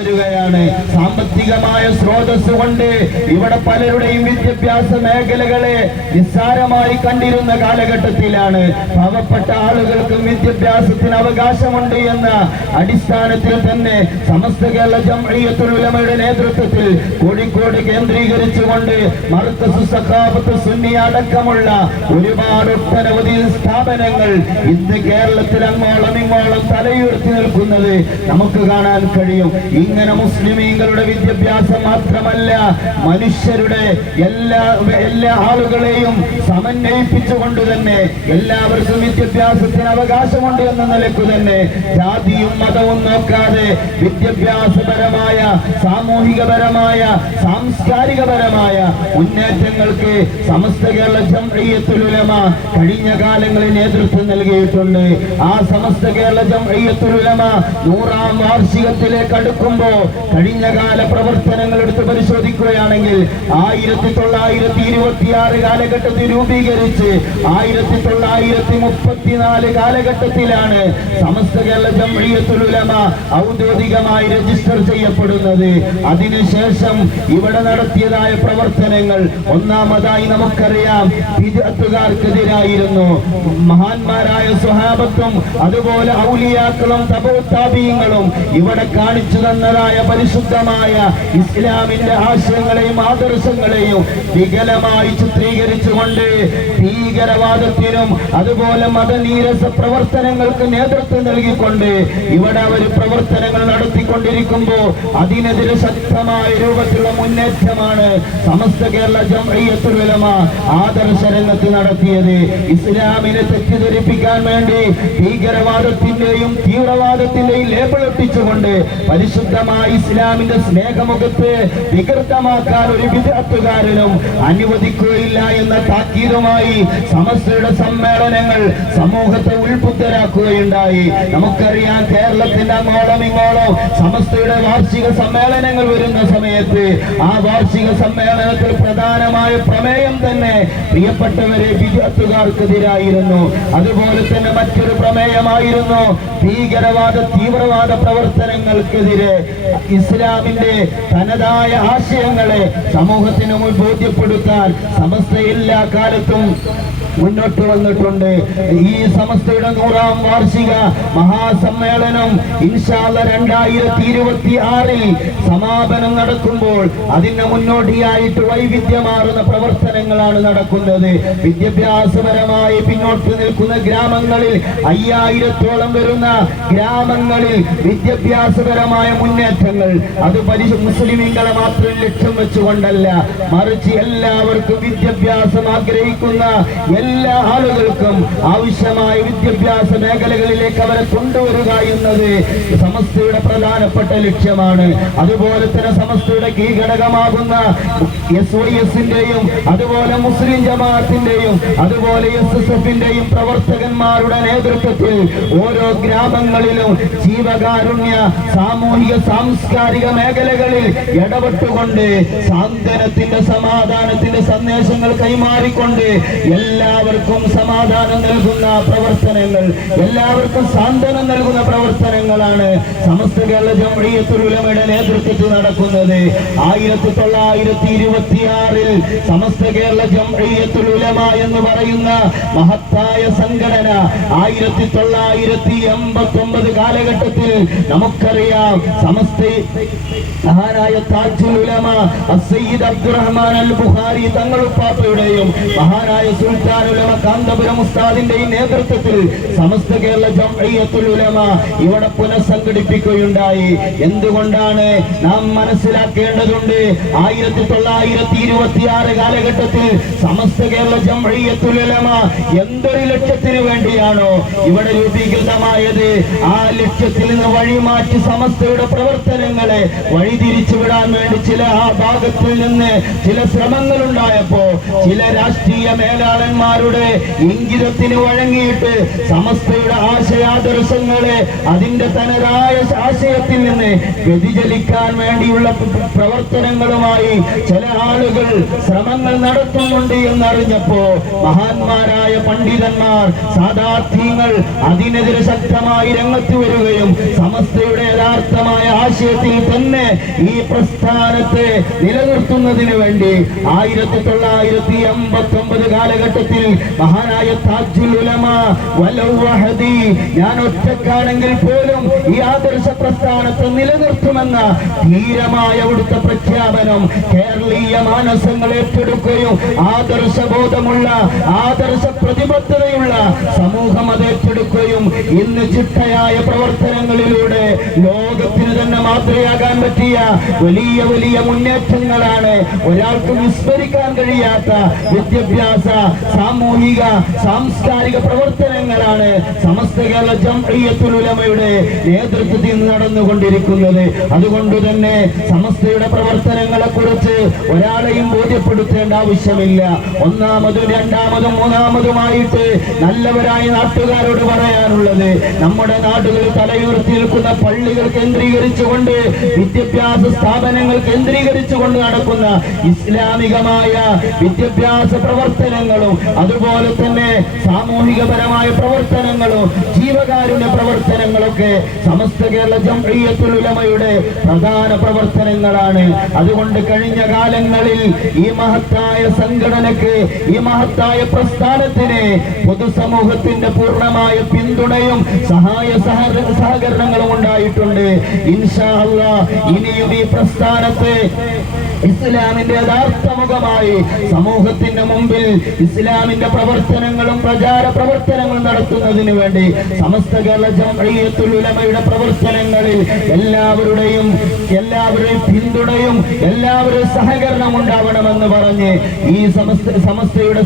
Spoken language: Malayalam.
വരികയാണ് സാമ്പത്തികമായ സ്രോതസ് കൊണ്ട് ഇവിടെ പലരുടെയും വിദ്യാഭ്യാസ മേഖലകളെ നിസ്സാരമായി കണ്ടിരുന്ന കാലഘട്ടത്തിലാണ്. പാവപ്പെട്ട ആളുകൾക്കും വിദ്യാഭ്യാസത്തിന് അവകാശമുണ്ട് എന്ന അടിസ്ഥാനത്തിൽ തന്നെ സമസ്ത കേരള ജംഇയ്യത്തുൽ ഉലമയുടെ നേതൃത്വത്തിൽ കോഴിക്കോട് കേന്ദ്രീകരിച്ചുകൊണ്ട് മറുത്ത സഖാഫത്ത് സുന്നി അടക്കമുള്ള ഒരുപാട് ഒട്ടനവധി സ്ഥാപനങ്ങൾ ഇന്ന് കേരളത്തിൽ അങ്ങോളം ഇങ്ങോളം തലയുയർത്തി നിൽക്കുന്നത് നമുക്ക് കാണാൻ കഴിയും. ഇങ്ങനെ മുസ്ലിമീങ്ങളുടെ വിദ്യാഭ്യാസം മാത്രമല്ല മനുഷ്യരുടെ എല്ലാ എല്ലാ ആളുകളെയും സമന്വയിപ്പിച്ചുകൊണ്ട് തന്നെ എല്ലാവർക്കും വിദ്യാഭ്യാസത്തിന് അവകാശമുണ്ട് എന്ന നിലയ്ക്ക് തന്നെ ജാതിയും മതവും നോക്കാതെ വിദ്യാഭ്യാസപരമായ സാമൂഹികപരമായ സാംസ്കാരികപരമായ മുന്നേറ്റങ്ങൾക്ക് സമസ്ത കേരള ജംഇയ്യത്തുൽ ഉലമ കഴിഞ്ഞ കാലങ്ങളിൽ നേതൃത്വം നൽകിയിട്ടുണ്ട്. ആ സമസ്ത കേരള ജംഇയ്യത്തുൽ ഉലമ നൂറാം വാർഷികത്തിലേക്ക് അടുക്കുമ്പോ കഴിഞ്ഞ കാല പ്രവർത്തനങ്ങൾ എടുത്ത് പരിശോധിക്കുകയാണെങ്കിൽ ആയിരത്തി തൊള്ളായിരത്തി ഇരുപത്തിയാറ് കാലഘട്ടത്തിൽ രൂപീകരിച്ച് ആയിരത്തി തൊള്ളായിരത്തി മുപ്പത്തിനാല് കാലഘട്ടത്തിലാണ് സമസ്ത കേരള ജംഇയ്യത്തുൽ ഉലമ ഔദ്യോഗികമായി രജിസ്റ്റർ ചെയ്യപ്പെടുന്നത്. അതിനുശേഷം ഇവിടെ നടത്തിയതായ പ്രവർത്തനങ്ങൾ ഒന്നാമതായി നമുക്കറിയാം വിദഗ്ധക്കാർക്കെതിരായിരുന്നു മഹാന്മാരായ സ്വഹാബത്തും അതുപോലെ ഔലിയാക്കളും തപോത്താപീയങ്ങളും ഇവിടെ കാണിച്ചു തന്നതായ പരിശുദ്ധമായ ഇസ്ലാമിന്റെ ആശയങ്ങളെയും ആദർശങ്ങളെയും വികലമായി ചിത്രീകരിച്ചുകൊണ്ട് ഭീകരവാദത്തിനും അതുപോലെ മതനീരസ പ്രവർത്തനങ്ങൾക്ക് നേതൃത്വം നൽകിക്കൊണ്ട് ഇവിടെ അവർ പ്രവർത്തനങ്ങൾ നടത്തിക്കൊണ്ടിരിക്കുമ്പോൾ അതിനെതിരെ ശക്തമായ രൂപത്തിലുള്ള മുന്നേറ്റമാണ് സമസ്ത കേരള ജംഇയ്യത്തുൽ ഉലമ ആദർശ രംഗത്ത് നടത്തിയത്. ഇസ്ലാമിനെ തെറ്റിദ്ധരിപ്പിക്കാൻ വേണ്ടി ഭീകരവാദത്തിന്റെയും തീവ്രവാദത്തിന്റെയും ലേബിൾ ഒട്ടിച്ചുകൊണ്ട് പരിശുദ്ധമായ ഇസ്ലാമിന്റെ സ്നേഹമുഖത്ത് വികൃതമാക്കാൻ ഒരു വിദഗ്ധകാരനും അനുവദിക്കുകയില്ല എന്ന താക്കീതുമായി സമസ്തയുടെ സമ്മേളനങ്ങൾ സമൂഹത്തെ ഉൾബുദ്ധരാക്കുകയുണ്ടായി. നമുക്കറിയാം കേരളത്തിന്റെ അങ്ങോളം ഇങ്ങോളം സമസ്തയുടെ വാർഷിക സമ്മേളനങ്ങൾ വരുന്ന സമയത്ത് ആ വാർഷിക സമ്മേളനത്തിൽ പ്രധാനമായ പ്രമേയം തന്നെ പ്രിയപ്പെട്ടവരെ വിദഗ്ധകാർക്കെതിരായിരുന്നു അതുപോലെ തന്നെ മറ്റൊരു പ്രമേയമായിരുന്നു ഭീകരവാദ തീവ്രവാദ പ്രവർത്തനങ്ങൾക്കെതിരെ ഇസ്ലാമിന്റെ തനതായ ആശയങ്ങളെ സമൂഹത്തിന് മുൻ ബോധ്യപ്പെടുത്താൻ സമസ്ത എല്ലാ കാലത്തും മുന്നോട്ട് വന്നിട്ടുണ്ട്. ഈ സമസ്തയുടെ നൂറാം വാർഷിക മഹാസമ്മേളനം ഇൻഷാല്ല രണ്ടായിരത്തി ഇരുപത്തി ആറിൽ സമാപനം നടക്കുമ്പോൾ അതിന് മുന്നോടിയായിട്ട് വൈവിധ്യമാറുന്ന പ്രവർത്തനങ്ങളാണ് നടക്കുന്നത്. വിദ്യാഭ്യാസപരമായി പിന്നോട്ട് നിൽക്കുന്ന ഗ്രാമങ്ങളിൽ അയ്യായിരത്തോളം വരുന്ന ഗ്രാമങ്ങളിൽ വിദ്യാഭ്യാസപരമായ മുന്നേറ്റങ്ങൾ. അത് പരിശു മുസ്ലിമീങ്ങളെ മാത്രം ലക്ഷ്യം വെച്ചുകൊണ്ടല്ല മറിച്ച് എല്ലാവർക്കും വിദ്യാഭ്യാസം ആഗ്രഹിക്കുന്ന എല്ലാ ആളുകൾക്കും ആവശ്യമായ വിദ്യാഭ്യാസ മേഖലകളിലേക്ക് അവരെ കൊണ്ടുവരിക എന്നത് സമസ്തയുടെ പ്രധാനപ്പെട്ട ലക്ഷ്യമാണ്. അതുപോലെ തന്നെ സമസ്തയുടെ കീഘടകമാകുന്ന എസ് ഒ എസിന്റെയും അതുപോലെ മുസ്ലിം ജമാഅത്തിന്റെയും അതുപോലെ എസ് എസ് എഫിന്റെയും പ്രവർത്തകന്മാരുടെ നേതൃത്വത്തിൽ ഓരോ ഗ്രാമങ്ങളിലും ജീവകാരുണ്യ സാമൂഹിക സാംസ്കാരിക മേഖലകളിൽ ഇടപെട്ടുകൊണ്ട് സാന്ത്വനത്തിന്റെ സമാധാനത്തിന്റെ സന്ദേശങ്ങൾ കൈമാറിക്കൊണ്ട് എല്ലാവർക്കും സമാധാനം നൽകുന്ന പ്രവർത്തനങ്ങൾ എല്ലാവർക്കും സാന്ത്വനം നൽകുന്ന പ്രവർത്തനങ്ങളാണ് സമസ്ത കേരള ജംഇയ്യത്തുൽ ഉലമയുടെ നേതൃത്വത്തിൽ നടക്കുന്നത്. ആയിരത്തി തൊള്ളായിരത്തി ഇരുപത്തിയാറിൽ സമസ്ത കേരള ജംഇയ്യത്തുൽ ഉലമ എന്ന് പറയുന്ന മഹത്തായ സംഘടന ആയിരത്തി തൊള്ളായിരത്തി എൺപത്തി ഒമ്പത് കാലഘട്ടത്തിൽ നമുക്കറിയാം സമസ്ത. മഹാനായ താജുൽ ഉലമ അസയ്യിദ് അബ്ദുറഹ്മാൻ അൽ ബുഖാരി തങ്ങളുപ്പാപ്പയുടെയും മഹാനായ സുൽത്താൻ ഉലമ കാന്തപുരം ഉസ്താദിന്റെയും നേതൃത്വത്തിൽ സമസ്ത കേരള ജംഇയ്യത്തുൽ ഉലമ ഇവിടെ പുനഃസംഘടിപ്പിക്കുകയുണ്ടായി. എന്തുകൊണ്ടാണ് നാം മനസ്സിലാക്കേണ്ടതുണ്ട്? ആയിരത്തി തൊള്ളായിരത്തി ഇരുപത്തി ആറ് കാലഘട്ടത്തിൽ സമസ്ത കേരള ജംഇയ്യത്തുൽ ഉലമ എന്തൊരു ലക്ഷ്യത്തിന് വേണ്ടിയാണോ ഇവിടെ രൂപീകൃതമായത്? ആ ലക്ഷ്യത്തിൽ നിന്ന് വഴിമാറ്റി സമസ്തയുടെ പ്രവർത്തനങ്ങളെ വഴിതിരിച്ചു വിടാൻ വേണ്ടി ചില ആ ഭാഗത്തിൽ നിന്ന് ചില ശ്രമങ്ങൾ ഉണ്ടായപ്പോ ചില രാഷ്ട്രീയ മേലാളന്മാരുടെ ഇംഗിതത്തിന് വഴങ്ങിയിട്ട് സമസ്തയുടെ ആശയാദർശങ്ങളെ അതിന്റെ തനതായ ആശയത്തിൽ നിന്ന് വ്യതിചലിക്കാൻ വേണ്ടിയുള്ള പ്രവർത്തനങ്ങളുമായി ചില ആളുകൾ ശ്രമങ്ങൾ നടത്തുന്നുണ്ട് എന്നറിഞ്ഞപ്പോ മഹാന്മാരായ പണ്ഡിതന്മാർ സാധാർത്ഥ്യങ്ങൾ അതിനെതിരെ ശക്തമായി രംഗത്ത് വരികയും സമസ്തയുടെ യഥാർത്ഥമായ ആശയത്തിൽ തന്നെ ഈ പ്രസ്ഥാനത്തെ നിലനിർത്തുന്നതിന് വേണ്ടി ആയിരത്തി തൊള്ളായിരത്തി അമ്പത്തി ഒമ്പത് കാലഘട്ടത്തിൽ മഹാനായ താജുൽ ഉലമ വലൗഹദി ഞാൻ ഒറ്റക്കാണെങ്കിൽ പോലും ഈ ആദർശ പ്രസ്ഥാനത്തെ നിലനിർത്തുമെന്ന ധീരമായ അവിടുത്തെ പ്രഖ്യാപനം കേരളീയ മാനസങ്ങൾ ഏറ്റെടുക്കുകയും ആദർശബോധമുള്ള ആദർശ പ്രതിബദ്ധതയുള്ള സമൂഹം അത് ഏറ്റെടുക്കുകയും ഇന്ന് ചിട്ടയായ പ്രവർത്തനങ്ങളിലൂടെ ലോകത്തിന് തന്നെ മാതൃയാകാൻ പറ്റിയ വലിയ വലിയ മുന്നേറ്റങ്ങളാണ് ഒരാൾക്ക് വിസ്മരിക്കാൻ കഴിയാത്ത വിദ്യാഭ്യാസ സാമൂഹിക സാംസ്കാരിക പ്രവർത്തനങ്ങളാണ് സമസ്ത കേരള ജംഇയ്യത്തുൽ ഉലമയുടെ നേതൃത്വത്തിൽ നടന്നുകൊണ്ടിരിക്കുന്നത്. അതുകൊണ്ട് തന്നെ സമസ്തയുടെ പ്രവർത്തനങ്ങളെ കുറിച്ച് ഒരാളെയും ബോധ്യപ്പെടുത്തേണ്ട ആവശ്യമില്ല. ഒന്നാമതും രണ്ടാമതും മൂന്നാമതുമായിട്ട് നല്ലവരായ നാട്ടുകാരോട് പറയാനുള്ളത് നമ്മുടെ നാടുകളിൽ തലയുയർത്തി നിൽക്കുന്ന പള്ളികൾ കേന്ദ്രീകരിച്ചുകൊണ്ട് വിദ്യാഭ്യാസ സ്ഥാപനങ്ങൾ കേന്ദ്രീകരിച്ചുകൊണ്ട് നടക്കുന്ന ഇസ്ലാമികമായ വിദ്യാഭ്യാസ പ്രവർത്തനങ്ങളും അതുപോലെ തന്നെ സാമൂഹികപരമായ പ്രവർത്തനങ്ങളും ജീവകാരുണ്യ പ്രവർത്തനങ്ങളൊക്കെ സമസ്ത കേരള ജംഇയ്യത്തുൽ ഉലമയുടെ പ്രധാന പ്രവർത്തനങ്ങളാണ്. അതുകൊണ്ട് കഴിഞ്ഞ കാലങ്ങളിൽ ഈ മഹത്തായ സംഘടനക്ക് ഈ മഹത്തായ പ്രസ്ഥാനത്തിന് പൊതുസമൂഹത്തിന്റെ പൂർണമായ പിന്തുണയും സഹായ സഹക- സഹകരണങ്ങളും ഉണ്ടായിട്ടുണ്ട്. അല്ലാ ഇനിയും ഈ പ്രസ്ഥാനത്തെ ഇസ്ലാമിന്റെ യഥാർത്ഥ മുഖമായി സമൂഹത്തിന്റെ മുമ്പിൽ ഇസ്ലാമിന്റെ പ്രവർത്തനങ്ങളും പ്രചാര പ്രവർത്തനങ്ങളും നടത്തുന്നതിന് വേണ്ടി സമസ്ത കേരള പ്രവർത്തനങ്ങളിൽ എല്ലാവരുടെയും എല്ലാവരുടെയും പിന്തുണയും എല്ലാവരുടെയും സഹകരണം ഉണ്ടാവണമെന്ന് പറഞ്ഞ് ഈ സമസ്ത സമസ്തയുടെ